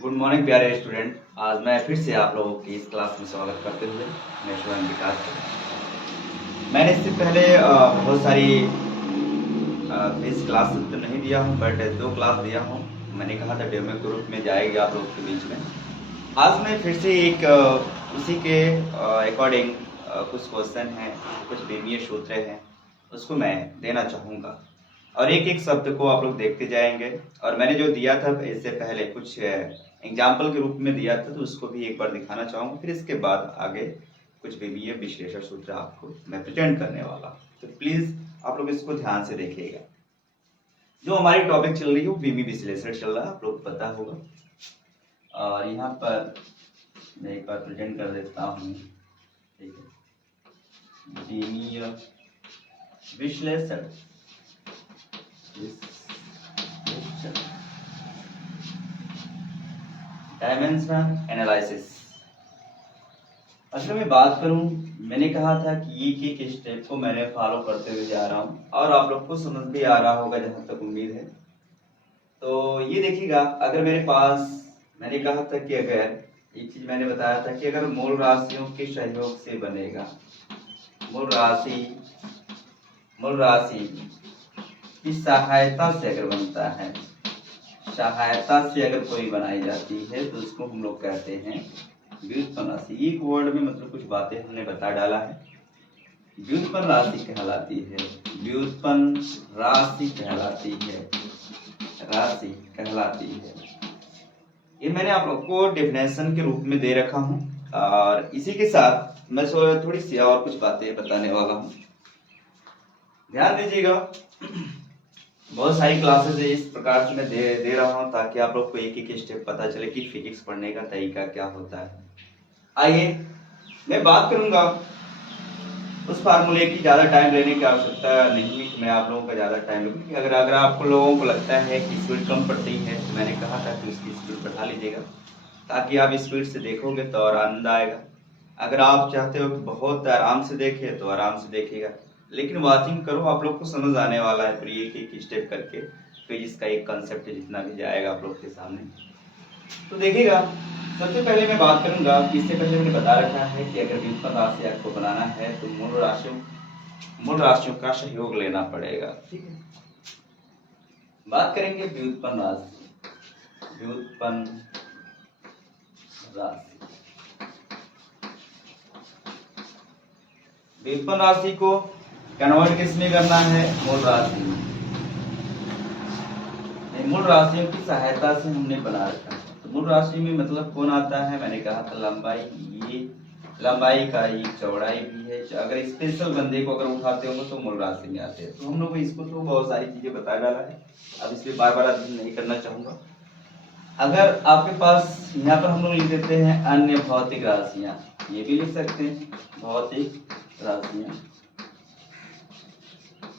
Good morning प्यारे student. आज मैं फिर से आप लोगों की इस क्लास में स्वागत करते हुए मैं स्वयं विकास। मैंने इससे पहले बहुत सारी इस क्लास तो नहीं दिया हूँ, बट 2 क्लास दिया हूँ। मैंने कहा था डेमो ग्रुप में जाएगी आप लोगों के बीच में। आज मैं फिर से एक उसी के अकॉर्डिंग कुछ क्वेश्चन हैं, कुछ बीमीय सूत्र हैं, उसको मैं देना चाहूँगा और एक एक शब्द को आप लोग देखते जाएंगे। और मैंने जो दिया था इससे पहले कुछ एग्जाम्पल के रूप में दिया था, तो उसको भी एक बार दिखाना चाहूँगा। फिर इसके बाद आगे कुछ बीमीय विश्लेषण सूत्र आपको मैं प्रेजेंट करने वाला हूँ, तो प्लीज आप लोग इसको ध्यान से देखिएगा। जो हमारी टॉपिक चल रही है वो बीमीय विश्लेषण चल रहा है, आप लोग को पता होगा। और यहाँ पर मैं एक बार प्रेजेंट कर देता हूँ, ठीक है। बीमीय विश्लेषण डायमेंशनल एनालिसिस। अगर मैं बात करूं, मैंने कहा था कि एक स्टेप को मैंने फॉलो करते हुए जा रहा हूं और आप लोग को समझ भी आ रहा होगा जहां तक उम्मीद है। तो ये देखिएगा, अगर मेरे पास, मैंने कहा था कि अगर एक चीज मैंने बताया था कि अगर मूल राशियों के सहयोग से बनेगा, मूल राशि की सहायता से अगर बनता है, सहायता से अगर कोई बनाई जाती है तो उसको हम लोग कहते हैं व्युत्पन्न राशि। एक वर्ड में मतलब कुछ बातें हमने बता डाला है। व्युत्पन्न राशि कहलाती है, व्युत्पन्न राशि कहलाती है, राशि कहलाती है। ये मैंने आप लोग को डेफिनेशन के रूप में दे रखा हूं और इसी के साथ मैं थोड़ी सी और कुछ बातें बताने वाला हूं। ध्यान दीजिएगा, बहुत सारी क्लासेस इस प्रकार से मैं दे रहा हूँ ताकि आप लोग को एक एक स्टेप पता चले कि फिजिक्स पढ़ने का तरीका क्या होता है। आइए मैं बात करूंगा, उस फार्मूले की ज्यादा टाइम लेने की आवश्यकता नहीं है कि मैं आप लोगों का ज्यादा टाइम लूँ। अगर आप लोगों को लगता है कि स्पीड कम पड़ती है तो मैंने कहा था कि उसकी स्पीड बढ़ा लीजिएगा, ताकि आप स्पीड से देखोगे तो और आनंद आएगा। अगर आप चाहते हो कि बहुत आराम से देखे तो आराम से देखिएगा, लेकिन वॉचिंग करो, आप लोग को समझ आने वाला है। फिर एक एक स्टेप करके फिजिक्स का एक कंसेप्ट जितना भी जाएगा आप लोग के सामने, तो देखिएगा। सबसे पहले मैं बात करूंगा, इससे पहले मैंने बता रखा है कि अगर व्युत्पन्न राशि आपको बनाना है तो मूल राशियों का सहयोग लेना पड़ेगा, ठीक है। बात करेंगे व्युत्पन्न राशि, व्युत्पन्न राशि। व्युत्पन्न राशि को कन्वर्ट किसमें करना है, मूल राशि में। मूल राशियों की सहायता से हमने बना रखा है। तो मूल राशि में मतलब कौन आता है, मैंने कहा था लंबाई, ये लंबाई का ही चौड़ाई भी है। अगर स्पेशल बंदे को अगर उठाते हो तो मूल राशि में आते हैं। तो हम लोग इसको तो बहुत सारी चीजें बता डाला है, अब इस पर बार बार अध्ययन नहीं करना चाहूंगा। अगर आपके पास यहाँ पर हम लोग लिख देते हैं अन्य भौतिक राशियां, ये भी लिख सकते हैं भौतिक राशियां,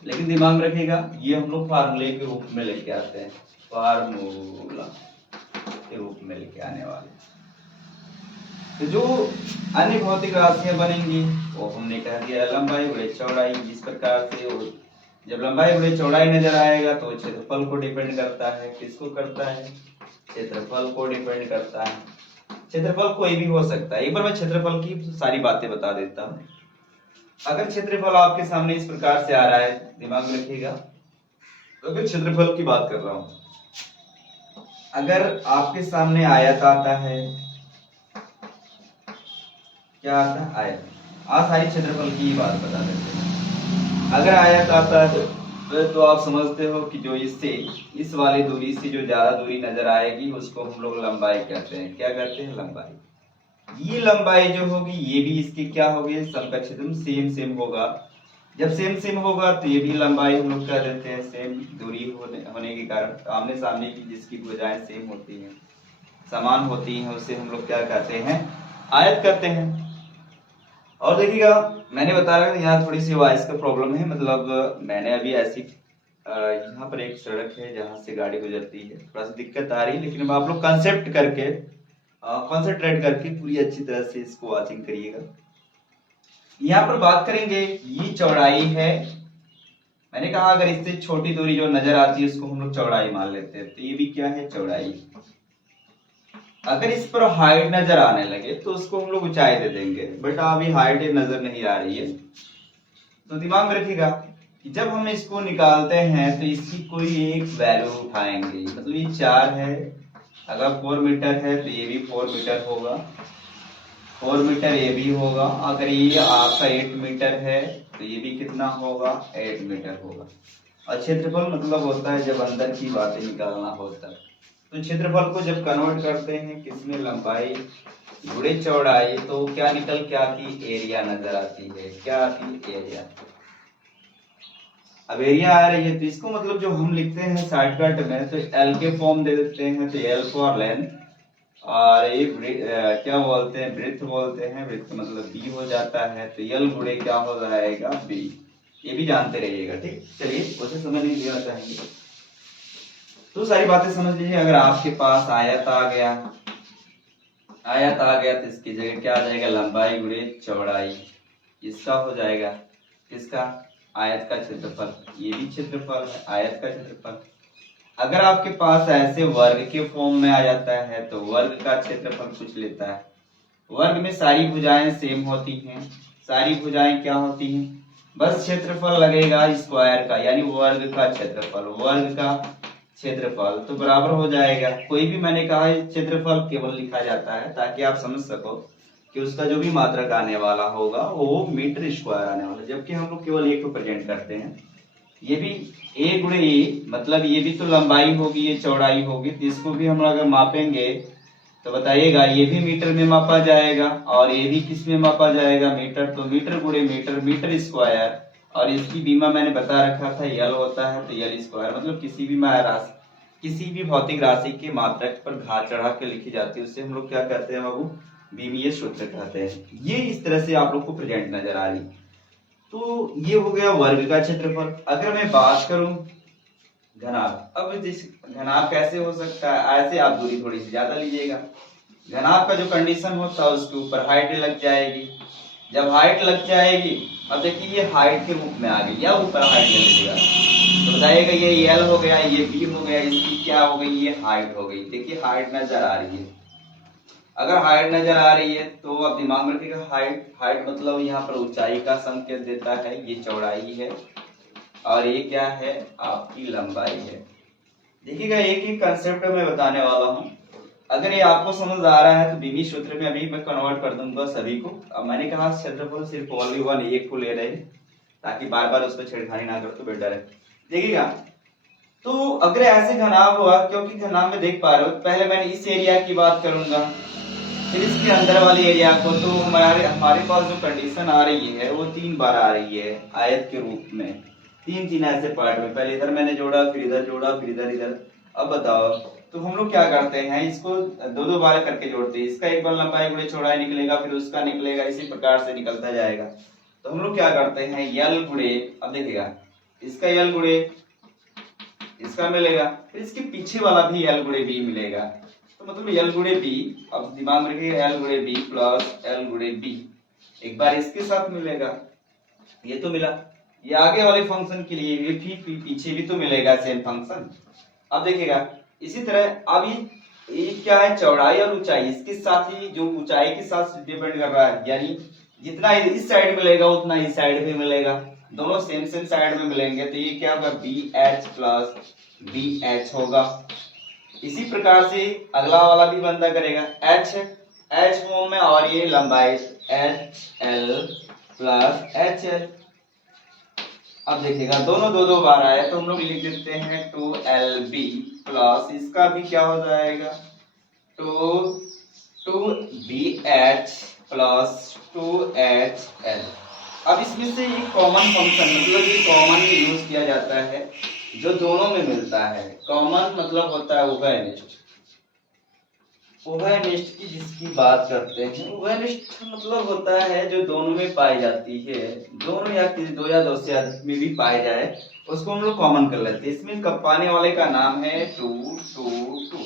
लेकिन दिमाग में रखिएगा ये हम लोग फार्मूले के रूप में लेके आते हैं, फार्मूला के रूप में लेके आने वाले। तो जो अन्य भौतिक राशियां बनेंगी वो हमने कह दिया लंबाई बड़े चौड़ाई। जिस प्रकार से वो जब लंबाई बड़े चौड़ाई नजर आएगा तो क्षेत्रफल को डिपेंड करता है, किसको करता है, क्षेत्रफल को डिपेंड करता है। क्षेत्रफल कोई भी हो सकता है। एक बार मैं क्षेत्रफल की सारी बातें बता देता हूँ। अगर क्षेत्रफल आपके सामने इस प्रकार से आ रहा है, दिमाग में रखिएगा, तो अगर क्षेत्रफल की बात कर रहा हूं, अगर आपके सामने आयत आता है, क्या आता है, आयत। आज सारी क्षेत्रफल की बात बता देते हैं। अगर आयत आता है तो आप समझते हो कि जो इससे इस वाली दूरी से जो ज्यादा दूरी नजर आएगी उसको हम लोग लंबाई कहते हैं। क्या कहते हैं, लंबाई। ये लंबाई जो होगी ये भी इसकी क्या होगी, समकक्ष सेम होगा। जब सेम होगा तो ये भी लंबाई हम लोग कह देते हैं। सेम दूरी होने के कारण आमने सामने की जिसकी भुजाएं सेम होती हैं, समान होती हैं, उसे हम लोग क्या कहते हैं, आयत कहते हैं। और देखिएगा, मैंने बताया यहाँ थोड़ी सी वॉइस का प्रॉब्लम है, मतलब मैंने अभी ऐसी यहाँ पर एक सड़क है जहाँ से गाड़ी गुजरती है, थोड़ा सा दिक्कत आ रही है, लेकिन अब आप लोग कंसेप्ट करके कॉन्सेंट्रेट करके पूरी अच्छी तरह से इसको वॉचिंग करिएगा। यहाँ पर बात करेंगे, ये चौड़ाई है। मैंने कहा अगर इससे छोटी दूरी जो नजर आती है उसको हम लोग चौड़ाई मान लेते हैं, तो ये भी क्या है, चौड़ाई। अगर इस पर हाइट नजर आने लगे तो उसको हम लोग ऊंचाई दे देंगे, बट अभी हाइट नजर नहीं आ रही है। तो दिमाग में रखिएगा कि जब हम इसको निकालते हैं तो इसकी कोई एक वैल्यू उठाएंगे। मतलब ये 4 है, अगर 4 मीटर है तो ये भी 4 मीटर होगा, 4 मीटर ये भी होगा। अगर ये आपका 8 मीटर है तो ये भी कितना होगा, 8 मीटर होगा। और क्षेत्रफल मतलब होता है जब अंदर की बातें निकालना होता है। तो क्षेत्रफल को जब कन्वर्ट करते हैं किसमें, लंबाई गुणे चौड़ाई, तो क्या निकल के आती, एरिया नजर आती है। क्या आती, एरिया। अब एरिया आ रही है तो इसको मतलब जो हम लिखते हैं शॉर्टकट में तो एल के फॉर्म दे देते हैं। तो एल फॉर लेंथ, और ये क्या बोलते हैं, ब्रेथ बोलते हैं। ब्रेथ मतलब बी हो जाता है। तो एल गुणे क्या हो जाएगा, बी। ये भी जानते रहिएगा, ठीक। चलिए उसे समझ नहीं देना चाहेंगे तो सारी बातें समझ लीजिए। अगर आपके पास आयत आ गया, आयत आ गया तो इसकी जगह क्या आ जाएगा, लंबाई गुणे चौड़ाई। इसका हो जाएगा किसका, आयत का क्षेत्रफल। ये भी क्षेत्रफल है, आयत का क्षेत्रफल। अगर आपके पास ऐसे वर्ग के फॉर्म में आ जाता है तो वर्ग का क्षेत्रफल कुछ लेता है। वर्ग में सारी भुजाएं सेम होती हैं। सारी भुजाएं क्या होती हैं, बस क्षेत्रफल लगेगा स्क्वायर का, यानी वर्ग का क्षेत्रफल। वर्ग का क्षेत्रफल तो बराबर हो जाएगा, कोई भी मैंने कहा है क्षेत्रफल केवल लिखा जाता है ताकि आप समझ सको कि उसका जो भी मात्रक आने वाला होगा वो मीटर स्क्वायर आने वाला है। जबकि हम लोग केवल एक को प्रेजेंट करते हैं। ये भी ए गुणे ए, मतलब ये भी तो लंबाई होगी, ये चौड़ाई होगी। तो इसको भी हम अगर मापेंगे तो बताइएगा, ये भी मीटर में मापा जाएगा और ये भी किस में मापा जाएगा, मीटर। तो मीटर गुणे मीटर, मीटर स्क्वायर। और इसकी बीमा मैंने बता रखा था यल होता है, तो यल स्क्वायर। मतलब किसी भी राशि, किसी भी भौतिक राशि के मात्रक पर घात चढ़ा के लिखी जाती है, उससे हम लोग क्या कहते हैं बाबू, बीमीय सूत्र कहते हैं। ये इस तरह से आप लोग को प्रेजेंट नजर आ रही। तो ये हो गया वर्ग का क्षेत्रफल। अगर मैं बात करूं घनाभ, अब जिस घनाभ कैसे हो सकता है, ऐसे आप दूरी थोड़ी सी ज्यादा लीजिएगा। घनाभ का जो कंडीशन होता है उसके ऊपर हाइट लग जाएगी। जब हाइट लग जाएगी, अब देखिए ये हाइट के रूप में आ गई, या ऊपर हाइट ले लीजिएगा तो बताइएगा ये एल हो गया, ये बी हो गया, इसकी क्या हो गई, ये हाइट हो गई। देखिए हाइट नजर आ रही है। अगर हाइट नजर आ रही है तो अब दिमाग में रखिएगा, हाइट, हाइट मतलब यहाँ पर ऊंचाई का संकेत देता है। ये चौड़ाई है और ये क्या है, आपकी लंबाई है। देखिएगा एक ही कंसेप्ट मैं बताने वाला हूँ। अगर ये आपको समझ आ रहा है तो बीमी सूत्र में अभी मैं कन्वर्ट कर दूंगा सभी को। अब मैंने कहा क्षेत्रफल सिर्फ ओनली वन, एक को ले रहे हैं ताकि बार बार उस पर छेड़खानी ना करो तो बेटर है। देखिएगा तो अगर ऐसे घनाभ हुआ, क्योंकि घनाभ में देख पा रहे हो, पहले मैंने इस एरिया की बात करूंगा, फिर इसके अंदर वाली एरिया को। तो हमारे पास जो कंडीशन आ रही है वो 3 बार आ रही है आयत के रूप में, 3 ऐसे पार्ट में। पहले इधर मैंने जोड़ा, फिर इधर जोड़ा, फिर इधर इधर। अब बताओ तो हम लोग क्या करते हैं, इसको 2-2 बार करके जोड़ते हैं। इसका एक बार लंबाई गुणे चौड़ाई निकलेगा, फिर उसका निकलेगा, इसी प्रकार से निकलता जाएगा। तो हम लोग क्या करते हैं, यल गुणे, अब देखिएगा इसका यल गुणे इसका मिलेगा, फिर इसके पीछे वाला भी यल गुणे बी मिलेगा। तो मतलब यल गुणे बी, अब दिमाग में रखिएगा, यल गुणे बी प्लस एल गुणे बी। एक बार इसके साथ मिलेगा, ये तो मिला। ये आगे वाले फंक्शन के लिए भी पीछे भी तो मिलेगा सेम फंक्शन। अब देखिएगा इसी तरह, अब ये क्या है, चौड़ाई और ऊंचाई, इसके साथ ही जो ऊंचाई के साथ डिपेंड कर रहा है, यानी जितना इस साइड मिलेगा उतना इस साइड भी मिलेगा, दोनों सेम सेम साइड में मिलेंगे। तो ये क्या होगा, B H plus B H होगा। इसी प्रकार से अगला वाला भी बंदा करेगा, एच एच फॉर्म में, और ये लंबाई H L plus H L. अब देखिएगा दोनों 2-2 बार आया तो हम लोग लिख देते हैं 2LB प्लस इसका भी क्या हो जाएगा, 2BH प्लस 2HL। अब इसमें से एक कॉमन फंक्शन, मतलब ये कॉमन यूज किया जाता है जो दोनों में मिलता है। कॉमन मतलब होता है उभयनिष्ठ। उभयनिष्ठ की जिसकी बात करते हैं, उभयनिष्ठ मतलब होता है जो दोनों में पाई जाती है, दोनों या किसी 2 या 2 से अधिक में भी पाई जाए, उसको हम लोग कॉमन कर लेते हैं। इसमें पाने वाले का नाम है 2 2 2।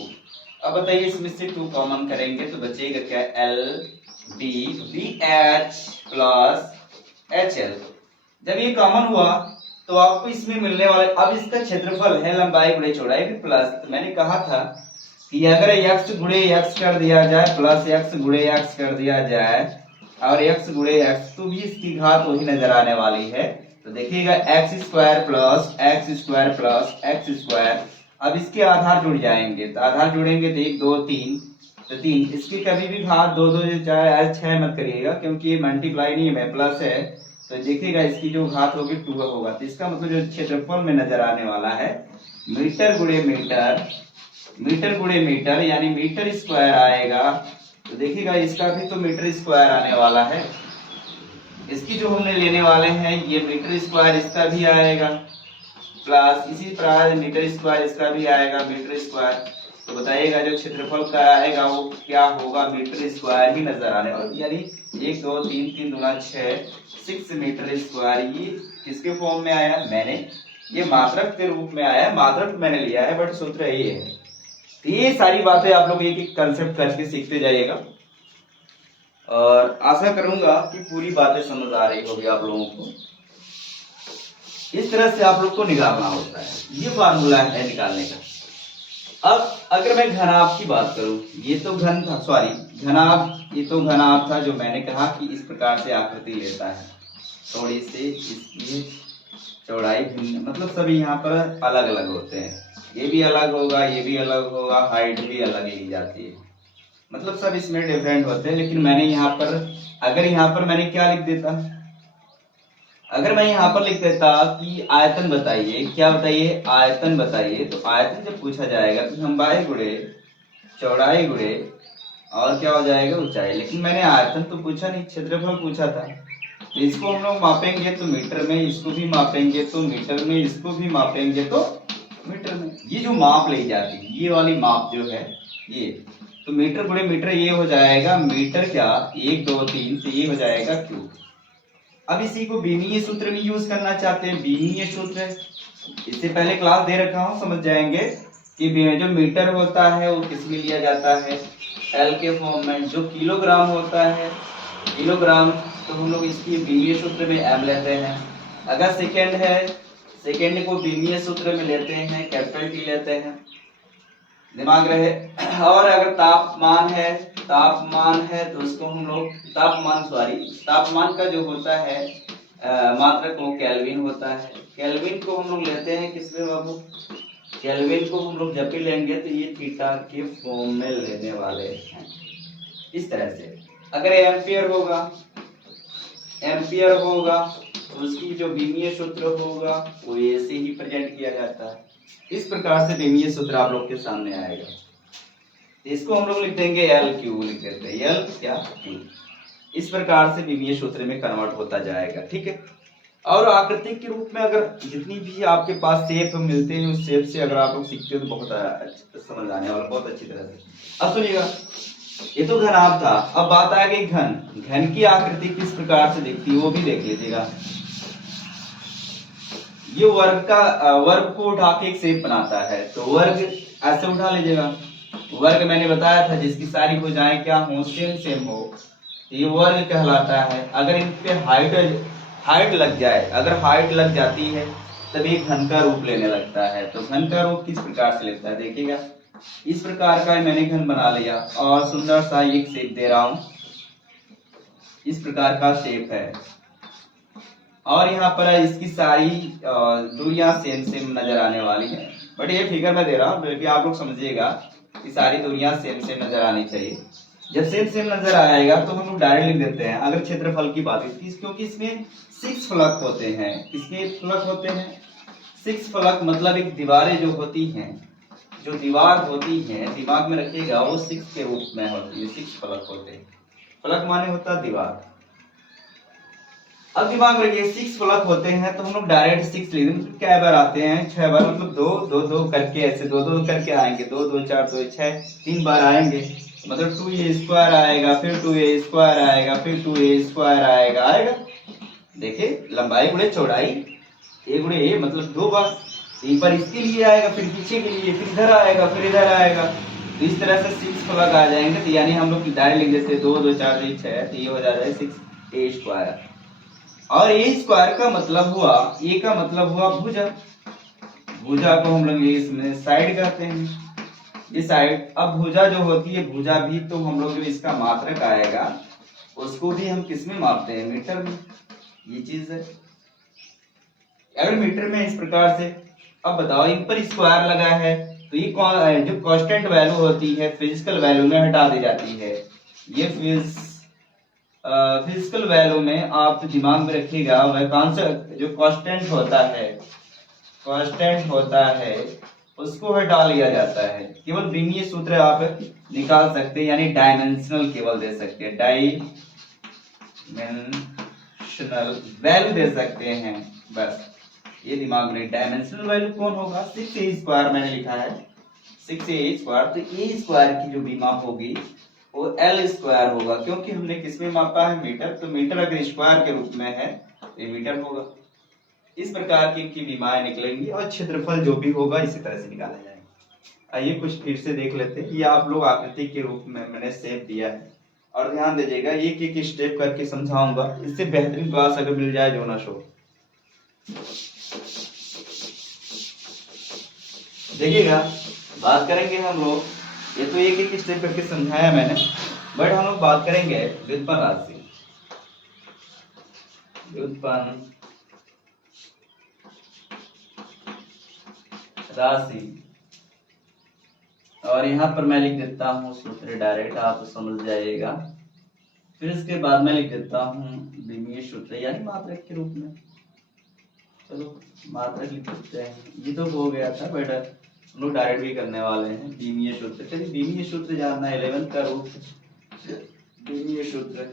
अब बताइए इसमें से 2 कॉमन करेंगे तो बचेगा क्या, LB BH प्लस HL। जब ये कॉमन हुआ तो आपको इसमें मिलने वाले, अब इसका क्षेत्रफल है लंबाई गुणे चौड़ाई प्लस, तो मैंने कहा था कि अगर x गुणे x कर दिया जाए प्लस x गुणे x कर दिया जाए और x गुणे x, तो भी इसकी घात वही नजर आने वाली है। तो देखिएगा x square plus x square plus x square. अब इसके आधार जुड़ जाएंगे, तो आधार जुड़ेंगे तो 1 2 3, तो 3। इसकी कभी भी घात 2 2 4 6 मत करिएगा, क्योंकि ये मल्टीप्लाई नहीं है, प्लस है। तो देखिएगा इसकी जो घात होगी 2 होगा। तो इसका मतलब जो क्षेत्रफल में नजर आने वाला है मीटर गुणे मीटर, मीटर गुणे मीटर यानी मीटर स्क्वायर आएगा। तो देखिएगा इसका भी तो मीटर स्क्वायर आने वाला है। इसकी जो हमने लेने वाले हैं ये मीटर स्क्वायर, इसका भी आएगा प्लस इसी प्रकार मीटर स्क्वायर इसका भी आएगा मीटर स्क्वायर। तो बताइएगा जो क्षेत्रफल का आएगा वो क्या होगा, मीटर स्क्वायर ही नजर आने वाला। यानी 1 2 3 3 दूना 6 मीटर स्क्वायर। ये किसके फॉर्म में आया, मैंने ये मात्रक के रूप में आया है, मात्रक मैंने लिया है, बट सूत्र यही है। तो ये सारी बातें आप लोग एक एक कंसेप्ट करके सीखते जाइएगा और आशा करूंगा कि पूरी बातें समझ आ रही होगी आप लोगों को। इस तरह से आप लोग को निकालना होता है, ये फार्मूला है निकालने का। अब अगर मैं घनाभ की बात करूं, ये तो घन था, सॉरी घनाभ, ये तो घनाभ था जो मैंने कहा कि इस प्रकार से आकृति लेता है। थोड़ी सी इसकी चौड़ाई भिन्न, मतलब सभी यहाँ पर अलग अलग होते हैं। ये भी अलग होगा, ये भी अलग होगा, हाइट भी अलग ली जाती है, मतलब सब इसमें डिफरेंट होते हैं। लेकिन मैंने यहाँ पर, अगर यहाँ पर मैंने क्या लिख देता, अगर मैं यहाँ पर लिख देता कि आयतन बताइए, क्या बताइए, आयतन बताइए, तो आयतन जब पूछा जाएगा तो लंबाई गुणे चौड़ाई गुणे और क्या हो जाएगा, ऊंचाई। लेकिन मैंने आयतन तो पूछा नहीं, क्षेत्रफल पूछा था। तो इसको हम लोग मापेंगे तो मीटर में, इसको भी मापेंगे तो मीटर में, इसको भी मापेंगे तो मीटर में। ये जो माप ली जाती है, ये वाली माप जो है ये, तो मीटर गुणे मीटर ये हो जाएगा मीटर क्या 1 2 3, तो ये हो जाएगा क्यूब। अब इसी को बीमीय सूत्र में यूज करना चाहते हैं, बीमीय सूत्र इससे पहले क्लास दे रखा हूं, समझ जाएंगे कि जो मीटर होता है वो किस में लिया जाता है, एल के फॉर्म में। जो किलोग्राम होता है, किलोग्राम, तो हम लोग इसकी बीमीय सूत्र में एम लेते हैं। अगर सेकेंड है, सेकेंड को बीमीय सूत्र में लेते हैं, कैपिटल टी लेते हैं, दिमाग रहे। और अगर तापमान है, तापमान है तो उसको हम लोग तापमान, सॉरी तापमान का जो होता है मात्रक वो केल्विन होता है। केल्विन को हम लोग लेते हैं किसमें बाबू, केल्विन को हम लोग जब भी लेंगे तो ये थीटा के फॉर्म में लेने वाले हैं, इस तरह से। अगर एम्पियर होगा, एम्पियर होगा तो उसकी जो बीमीय सूत्र होगा वो ऐसे ही प्रेजेंट किया जाता है। इस प्रकार से बीमीय सूत्र आप लोग के सामने आएगा। इसको हम लोग लिख देंगे एल क्यू, लिख देते हैं एल क्या क्यू। इस प्रकार से बीमीय सूत्र में कन्वर्ट होता जाएगा, ठीक है। और आकृति के रूप में अगर जितनी भी आपके पास शेप मिलते हैं उस शेप से अगर आप लोग सीखते हो तो बहुत समझ आने वाला, बहुत अच्छी तरह से। अब सुनिएगा, ये तो घनाभ था, अब बात आ गई घन। घन की आकृति किस प्रकार से दिखती है वो भी देख लीजिएगा। ये वर्ग का, वर्ग को उठा के एक शेप बनाता है, तो वर्ग ऐसे उठा लीजिएगा। वर्ग मैंने बताया था जिसकी सारी भुजाएं क्या हो, सेम सेम हो, ये वर्ग कहलाता है। अगर इन पे हाइट लग जाए, अगर हाइट लग जाती है तभी घन का रूप लेने लगता है। तो घन का रूप किस प्रकार से लेता है देखिएगा, इस प्रकार का मैंने घन बना लिया और सुंदर सा एक शेप दे रहा हूं, इस प्रकार का शेप है। और यहाँ पर इसकी सारी दूरियां सेम सेम नजर आने वाली है, बट ये फिगर मैं दे रहा हूँ, बल्कि आप लोग समझिएगा कि सारी दूरियां सेम सेम नजर आनी चाहिए। जब सेम सेम नजर आएगा तो हम लोग डायरेक्ट लिख देते हैं। अगर क्षेत्रफल की बात है, क्योंकि इसमें 6 फलक होते हैं, किसके फलक होते हैं, 6 फलक, मतलब एक दीवारें जो होती हैं, जो दीवार होती है दिमाग में रखिएगा, वो 6 के रूप में होती है, 6 फलक होते हैं। फलक माने होता है दीवार। अब दिमाग में रखिए 6 फलक होते हैं, तो हम लोग डायरेक्ट 6 लिख देंगे। क्या बार आते हैं, 6 बार, मतलब 2 2 2 करके ऐसे 2 2 करके आएंगे, 2 2 4 2 6, 3 बार आएंगे, मतलब 2a स्क्वायर आएगा, फिर 2a स्क्वायर आएगा, फिर 2a स्क्वायर आएगा, आएगा। देखिए लंबाई गुणे चौड़ाई, a गुणे a, मतलब 2 बार। एक बार इसके लिए आएगा, फिर पीछे के लिए, फिर इधर आएगा, फिर इधर आएगा। तो इस तरह से 6 फलक आ जाएंगे। तो यानी हम लोग डायरेक्ट लिख देते 2 2 4 2 6, तो ये हो जाता है 6a स्क्वायर। और ए स्क्वायर का मतलब हुआ, ए का मतलब हुआ भुजा। भुजा को हम लोग इसमें साइड कहते हैं, ये साइड। अब भुजा जो होती है, भुजा भी तो हम लोग जो इसका मात्रक आएगा उसको भी हम किस में मापते हैं, मीटर में। ये चीज है अगर मीटर में इस प्रकार से। अब बताओ इन पर स्क्वायर लगा है तो ये जो कांस्टेंट वैल्यू होती है फिजिकल वैल्यू में हटा दी जाती है। ये फिजिकल वैल्यू में आप दिमाग में रखिएगा, वह कॉन्सेप्ट जो कांस्टेंट होता है उसको हटा लिया जाता है। केवल विमीय सूत्र आप निकाल सकते हैं, यानी डायमेंशनल केवल दे सकते हैं, डायमेंशनल वैल्यू दे सकते हैं बस। ये दिमाग में, डायमेंशनल वैल्यू कौन होगा, 6a² मैंने लिखा है 6a²। तो a² की जो भी माप होगी वो l² होगा, क्योंकि हमने किसमें मापा है, मीटर। तो मीटर अगर स्क्वायर के रूप में है तो ये मीटर होगा। इस प्रकार की इनकी बीमाएं निकलेंगी और क्षेत्रफल जो भी होगा इसी तरह से निकाला जाएगा। आइए कुछ फिर से देख लेते हैं। ये आप लोग आकृति के रूप में मैंने शेप दिया है और ध्यान दीजिएगा, एक एक स्टेप करके समझाऊंगा। इससे बेहतरीन क्लास अगर मिल जाए जो ना शो। देखिएगा, बात करेंगे हम लोग, ये तो एक एक स्टेप करके समझाया मैंने, बट हम लोग बात करेंगे व्युत्पन्न राशि। व्युत्पन्न राशि, और यहाँ पर मैं लिख देता हूँ सूत्र डायरेक्ट, आप समझ जाइएगा। फिर इसके बाद मैं लिख देता हूँ विमीय सूत्र, यानी मात्रक के रूप में। चलो मात्रक लिख देते हैं, ये तो हो गया था, बट हम लोग डायरेक्ट भी करने वाले हैं विमीय सूत्र। चलिए विमीय सूत्र जानना है, 11th का रूप विमीय सूत्र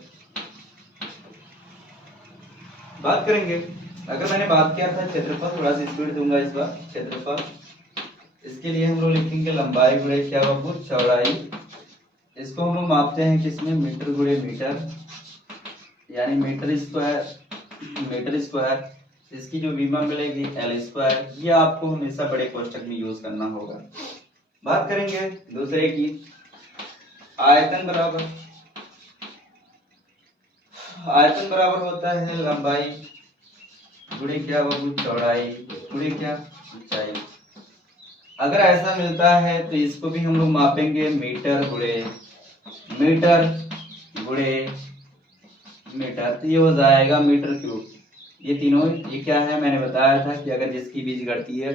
बात करेंगे। अगर मैंने बात किया था क्षेत्रफल, थोड़ा सा स्पीड दूंगा इस बार। क्षेत्रफल, इसके लिए हम लोग लिखेंगे लंबाई गुणे क्या होगा, चौड़ाई। इसको हम लोग मापते हैं किसमें, मीटर गुणे मीटर, यानी मीटर स्क्वायर। इसकी जो विमा मिलेगी l²। ये आपको हमेशा बड़े कोष्ठक में यूज करना होगा। बात करेंगे दूसरे की, आयतन बराबर होता है लंबाई गुणे क्या होगा, चौड़ाई गुणे क्या, ऊंचाई। अगर ऐसा मिलता है तो इसको भी हम लोग मापेंगे मीटर गुणे मीटर, तो ये हो जाएगा मीटर क्यूब। ये तीनों, ये क्या है, मैंने बताया था कि अगर जिसकी बीजगणितीय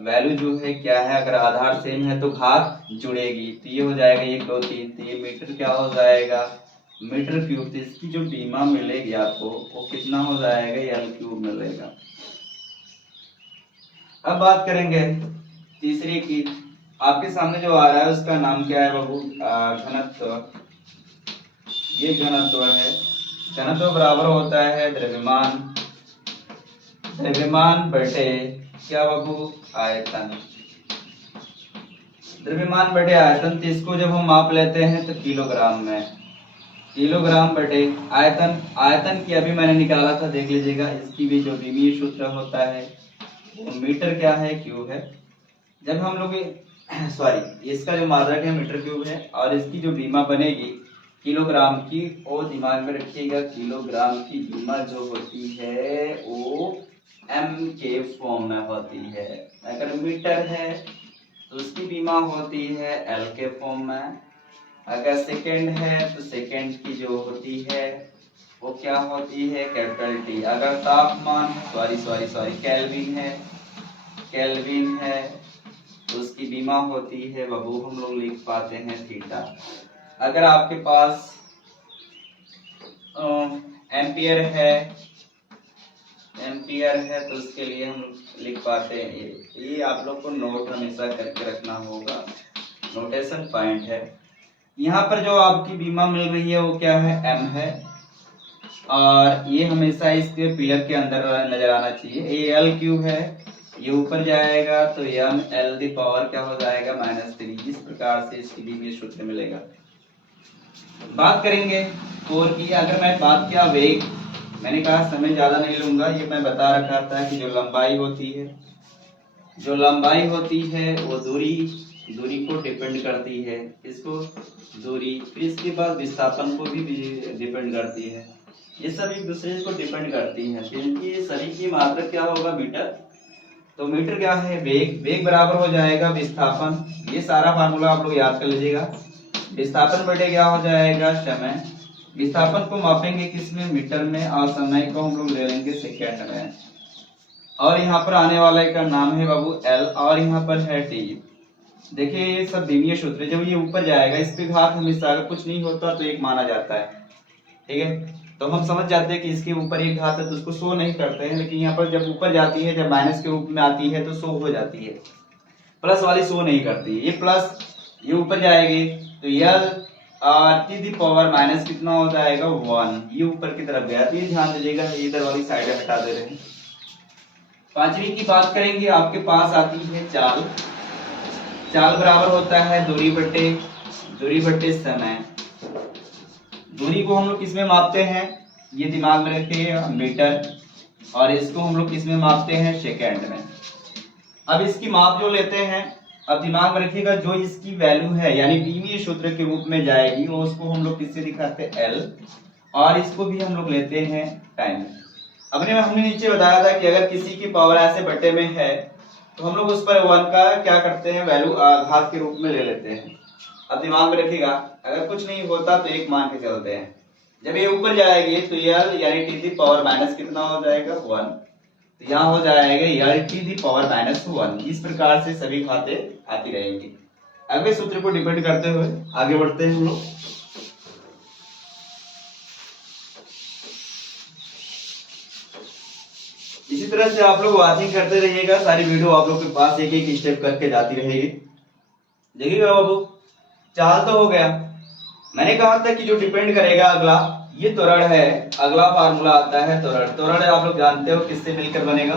वैल्यू जो है क्या है, अगर आधार सेम है तो घात जुड़ेगी। तो ये हो जाएगा 1 2 3, तो ये मीटर क्या हो जाएगा, मीटर क्यूब। तो इसकी जो बीमा मिलेगी आपको वो कितना हो जाएगा, l³ मिलेगा। अब बात करेंगे तीसरी की। आपके सामने जो आ रहा है उसका नाम क्या है बाबू, घनत्व। ये घनत्व है। घनत्व बराबर होता है द्रव्यमान बटे क्या बाबू, आयतन। द्रव्यमान बटे आयतन, तो इसको जब हम माप लेते हैं तो किलोग्राम में, किलोग्राम बटे आयतन। आयतन की अभी मैंने निकाला था, देख लीजिएगा। इसकी भी जो विमीय सूत्र होता है वो मीटर क्या है, क्यूब है। जब हम लोग सॉरी, इसका जो मात्रक है मीटर क्यूब है, और इसकी जो बीमा बनेगी किलोग्राम की, वो दिमाग में रखिएगा, किलोग्राम की बीमा जो होती है वो m के फॉर्म में होती है। अगर मीटर है तो उसकी बीमा होती है l के फॉर्म में। अगर सेकेंड है तो सेकेंड की जो होती है वो क्या होती है, कैपिटल T। अगर तापमान, सॉरी केल्विन है तो उसकी बीमा होती है बाबू, हम लोग लिख पाते हैं थीटा। अगर आपके पास एम्पियर है तो उसके लिए हम लिख पाते हैं ये आप लोग को नोट हमेशा करके रखना होगा, नोटेशन पॉइंट है। यहाँ पर जो आपकी बीमा मिल रही है वो क्या है, m है, और ये हमेशा इसके पिलर के अंदर नजर आना चाहिए। ये l³ है, ये ऊपर जाएगा तो m l दी पावर क्या हो जाएगा, -3। इस प्रकार से इसकी बीमीय सूत्र मिलेगा। बात करेंगे और की। अगर मैं बात किया वेग, मैंने कहा समय ज्यादा नहीं लूंगा, ये मैं बता रखा था कि जो लंबाई होती है वो दूरी को डिपेंड करती है। इसको दूरी, फिर इसके बाद विस्थापन को भी डिपेंड करती है। ये सब एक दूसरे को डिपेंड करती है, क्योंकि सभी की मात्रा क्या होगा, मीटर तो मीटर क्या है, वेग, वेग बराबर हो जाएगा विस्थापन, ये सारा फार्मूला आप लोग याद कर लीजिएगा। विस्थापन बटे क्या हो जाएगा, समय। विस्थापन को मापेंगे किसमें, मीटर में, और समय को हम लोग ले लेंगे सेकेंड में। और यहाँ पर आने वाला का नाम है बाबू एल, और यहाँ पर है टी। देखिए ये सब विमीय सूत्र है, जब ये ऊपर जाएगा इस पे घात हमेशा, अगर कुछ नहीं होता तो एक माना जाता है, ठीक है। तो हम समझ जाते हैं कि इसके ऊपर एक घात है तो उसको 100 नहीं करते हैं, लेकिन यहाँ पर जब ऊपर जाती है, जब माइनस के रूप में आती है तो 100 हो जाती है, प्लस वाली 100 नहीं करती। ये प्लस, ये ऊपर जाएगी तो यल टी दी पावर माइनस कितना हो जाएगा 1, ये ऊपर की तरफ गया, तो ये ध्यान दीजिएगा, इधर वाली साइड हटा दे रहे हैं। पांचवी की बात करेंगे, आपके पास आती है चाल। चाल बराबर होता है दूरी बटे समय। दूरी को हम लोग किसमें मापते हैं, ये दिमाग में रखिए, मीटर, और इसको हम लोग किसमें मापते हैं, सेकंड में। अब इसकी माप जो लेते हैं, अब दिमाग में रखिएगा, जो इसकी वैल्यू है यानी विमीय सूत्र के रूप में जाएगी, वो उसको हम लोग किससे दिखाते हैं, एल, और इसको भी हम लोग लेते हैं टाइम। हमने नीचे बताया था कि अगर किसी की पावर ऐसे बटे में है तो हम लोग उस पर 1 का क्या करते हैं, वैल्यू घात के रूप में ले लेते हैं। अब दिमाग में रखिएगा, अगर कुछ नहीं होता तो एक मान के चलते हैं, जब ये ऊपर जाएगी तो यल यानी टी दी पावर माइनस कितना हो जाएगा 1, तो यहाँ हो जाएगा यल टी दी पावर माइनस 1। इस प्रकार से सभी घातें आती रहेंगी। अगले सूत्र को डिपेंड करते हुए आगे बढ़ते हैं हम लोग। इसी तरह से आप लोग वाचिंग करते रहिएगा, सारी वीडियो आप लोग के पास एक एक स्टेप करके जाती रहेगी। देखिएगा बाबू, चाल तो हो गया, मैंने कहा था कि जो डिपेंड करेगा अगला, ये त्वरण है। अगला फार्मूला आता है त्वरण। त्वरण आप लोग जानते हो किससे मिलकर बनेगा,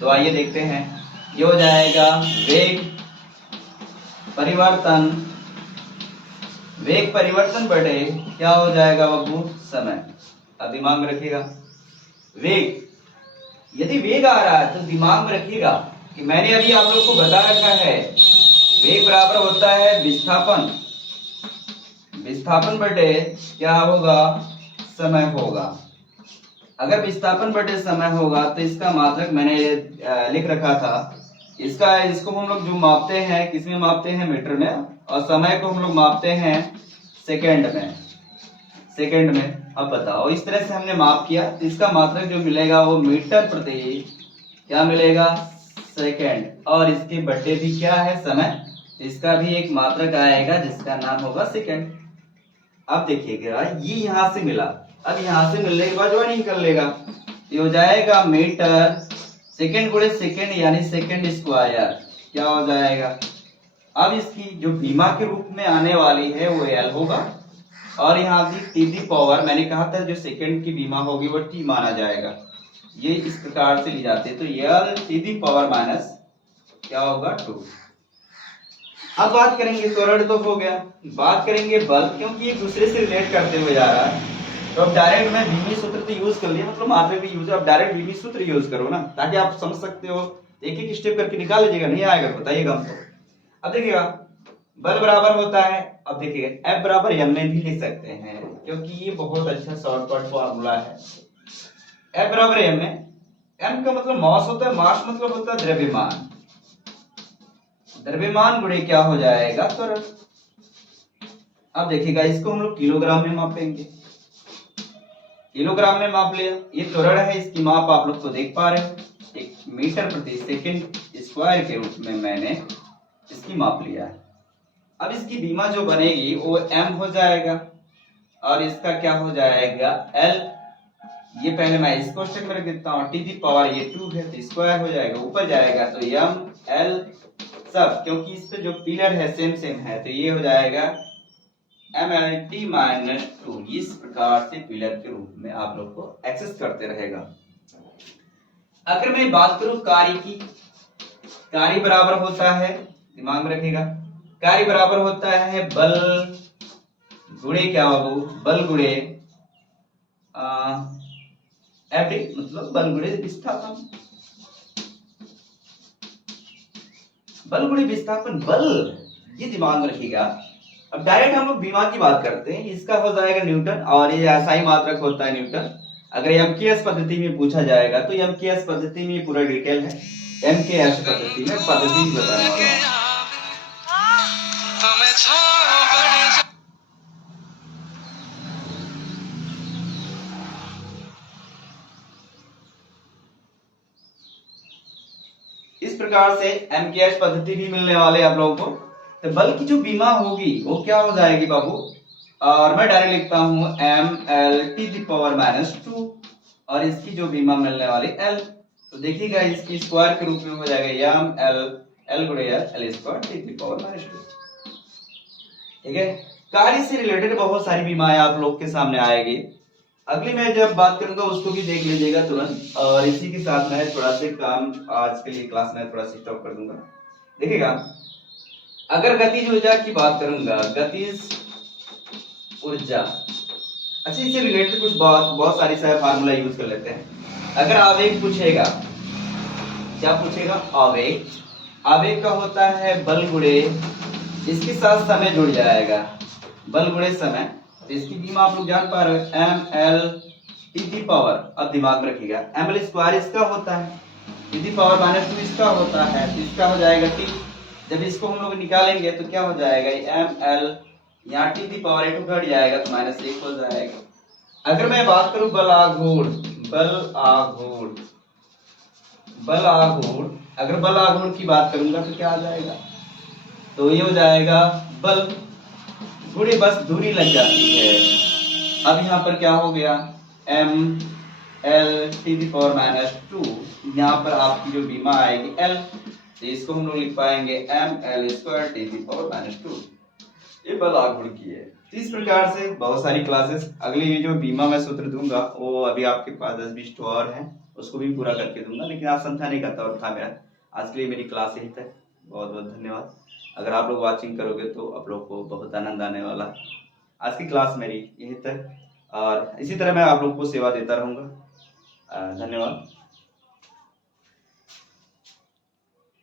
तो आइए देखते हैं। ये हो जाएगा वेग परिवर्तन बटे क्या हो जाएगा बाबू, समय। अब दिमाग में रखिएगा, वेग, यदि वेग आ रहा है तो दिमाग में रखिएगा कि मैंने अभी आप लोग को बता रखा है, वेग बराबर होता है विस्थापन बटे क्या होगा, समय होगा। अगर विस्थापन बटे समय होगा तो इसका मात्रक मैंने लिख रखा था, इसको हम लोग जो मापते हैं किसमें मापते हैं, मीटर में, और समय को हम लोग मापते हैं सेकंड में। अब बताओ, इस तरह से हमने माप किया तो इसका मात्रक जो मिलेगा वो मीटर प्रति क्या मिलेगा, सेकंड, और इसके बटे भी क्या है, समय, इसका भी एक मात्रक आएगा जिसका नाम होगा सेकंड। अब देखिएगा, ये यहां से मिला, अब यहां से मिलने के बाद ज्वाइनिंग कर लेगा, ये हो जाएगा मीटर सेकंड गुणे सेकंड यानी सेकंड स्क्वायर, क्या हो जाएगा। अब इसकी जो बीमा के रूप में आने वाली है वो एल होगा, और यहाँ की टी दी पावर, मैंने कहा था जो सेकंड की बीमा होगी वो टी माना जाएगा, ये इस प्रकार से ली जाती है, तो L T the power minus क्या होगा 2। अब बात करेंगे, त्वरण तो हो गया, बात करेंगे बल, क्योंकि एक दूसरे से रिलेट करते हुए जा रहा है, तो अब डायरेक्ट मैं विमीय सूत्र तो यूज कर लिया, मतलब मात्रक भी यूज, अब डायरेक्ट विमीय सूत्र यूज करो ना, ताकि आप समझ सकते हो। एक एक स्टेप करके निकाल लीजिएगा, नहीं आएगा बताइएगा हमको। अब देखिएगा, बल बराबर होता है, अब देखिएगा F बराबर m में भी लिख सकते हैं, क्योंकि ये बहुत अच्छा शॉर्टकट फॉर्मूला है। F बराबर m में, m का मतलब मास होता है, मास मतलब होता है द्रव्यमान, द्रव्यमान गुणे क्या हो जाएगा, त्वरण। अब देखिएगा, इसको हम लोग किलोग्राम में मापेंगे, किलोग्राम में माप लिया, ये त्वरण है, इसकी माप आप लोग को देख पा रहे हो, एक मीटर प्रति सेकंड स्क्वायर के रूप में मैंने इसकी माप लिया है। अब इसकी बीमा जो बनेगी वो m हो जाएगा, और इसका क्या हो जाएगा, l। ये पहले मैं इसको स्टेप में रख देता हूँ, टी दी पावर ये 2 है तो स्क्वायर हो जाएगा, ऊपर जाएगा तो m l सब, क्योंकि इस पे जो पिलर है सेम है, तो ये हो जाएगा MLT माइनस 2। इस प्रकार से पिलर के रूप में आप लोग को एक्सेस करते रहेगा। अगर मैं बात करूं कार्य की, कार्य बराबर होता है, दिमाग में रखिएगा, कार्य बराबर होता है बल गुणे क्या बाबू, बल गुणे FD, मतलब बल गुणे विस्थापन, बल गुणे विस्थापन, बल, ये दिमाग में रखिएगा। अब डायरेक्ट हम लोग बीमा की बात करते हैं, इसका हो जाएगा न्यूटन, और ये ऐसा ही मात्रक होता है न्यूटन। अगर एमकेएस पद्धति में पूछा जाएगा तो एमकेएस पद्धति में पूरा डिटेल है, MKH पद्धति में पद्धति बताने वाला हूँ। इस प्रकार से MKH पद्धति भी मिलने वाले आप लोगों को। तो बल की जो बीमा होगी वो क्या हो जाएगी बाबू, और मैं डायरेक्ट लिखता हूँ mL⁻², और इसकी जो बीमा मिलने वाली L, तो देखिएगा इसकी स्क्वायर के रूप में हो जाएगा mL⁻L²⁻²। ठीक है, कार्य से रिलेटेड बहुत सारी बीमाएं आप लोग के सामने आएगी। अगली मैं जब बात करूंगा उसको भी देख लीजिएगा तुरंत, और इसी के साथ मैं थोड़ा सा काम आज के लिए क्लास में थोड़ा सा स्टॉप कर दूंगा। देखिएगा, अगर गतिज ऊर्जा की बात करूंगा, गतिज ऊर्जा, अच्छा इससे रिलेटेड कुछ बहुत सारी फार्मूला यूज कर लेते हैं। अगर आवेग पूछेगा, क्या पूछेगा, आवेग, आवेग का होता है बल गुणे, इसके साथ समय जुड़ जाएगा, बल गुणे समय, तो इसकी बीमा आप लोग जान पा रहे हो mL⁻, अब दिमाग में रखिएगा mL² इसका होता है, e⁻² इसका होता है, तो इसका हो जाएगा t। जब इसको हम लोग निकालेंगे तो क्या हो जाएगा, mL यहाँ t⁻² घट जाएगा तो -1 हो जाएगा। अगर मैं बात करूं बल आघूर्ण, अगर बल आघूर्ण की बात करूंगा तो क्या आ जाएगा, तो ये हो जाएगा बल गुणे बस दूरी लग जाती है। अब यहाँ पर क्या हो गया, mL⁻², यहाँ पर आपकी जो बीमा आएगी L, तो इसको हम लोग लिख पाएंगे mL²⁻², ये बल आघूर्ण की है। इस प्रकार से बहुत सारी क्लासेस, अगली जो बीमा मैं सूत्र दूंगा वो अभी आपके पास 10-20 तो और है, उसको भी पूरा करके दूंगा, लेकिन आज समझाने का तौर था मेरा। आज के लिए मेरी क्लास यही तक, बहुत बहुत धन्यवाद। अगर आप लोग वाचिंग करोगे तो आप लोग को बहुत आनंद आने वाला है। आज की क्लास मेरी यही तक, और इसी तरह मैं आप लोग को सेवा देता रहूंगा। धन्यवाद।